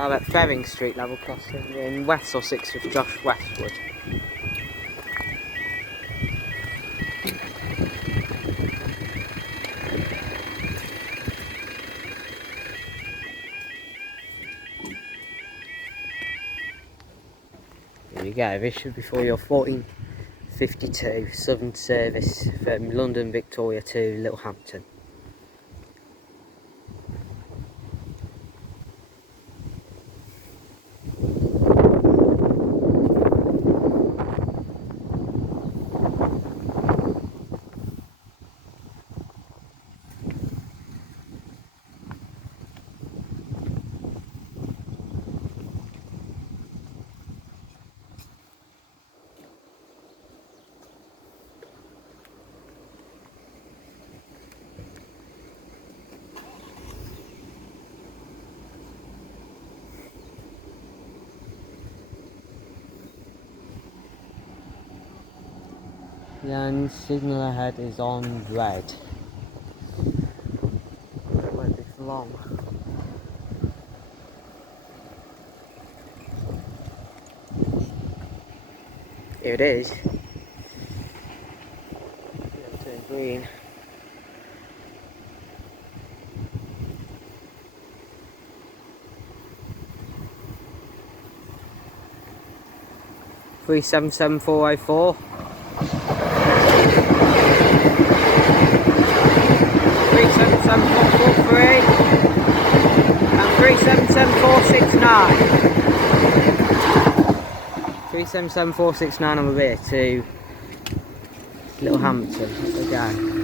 I'm at Ferring Street level crossing in West Sussex with Josh Westwood. Here you go, this should be for your 1452 Southern service from London Victoria to Littlehampton. And signal ahead is on red. It won't be for long. Here it is. It'll turn green. Three 77404. 377443 and 377469. 377469 on the way to Littlehampton. There we go.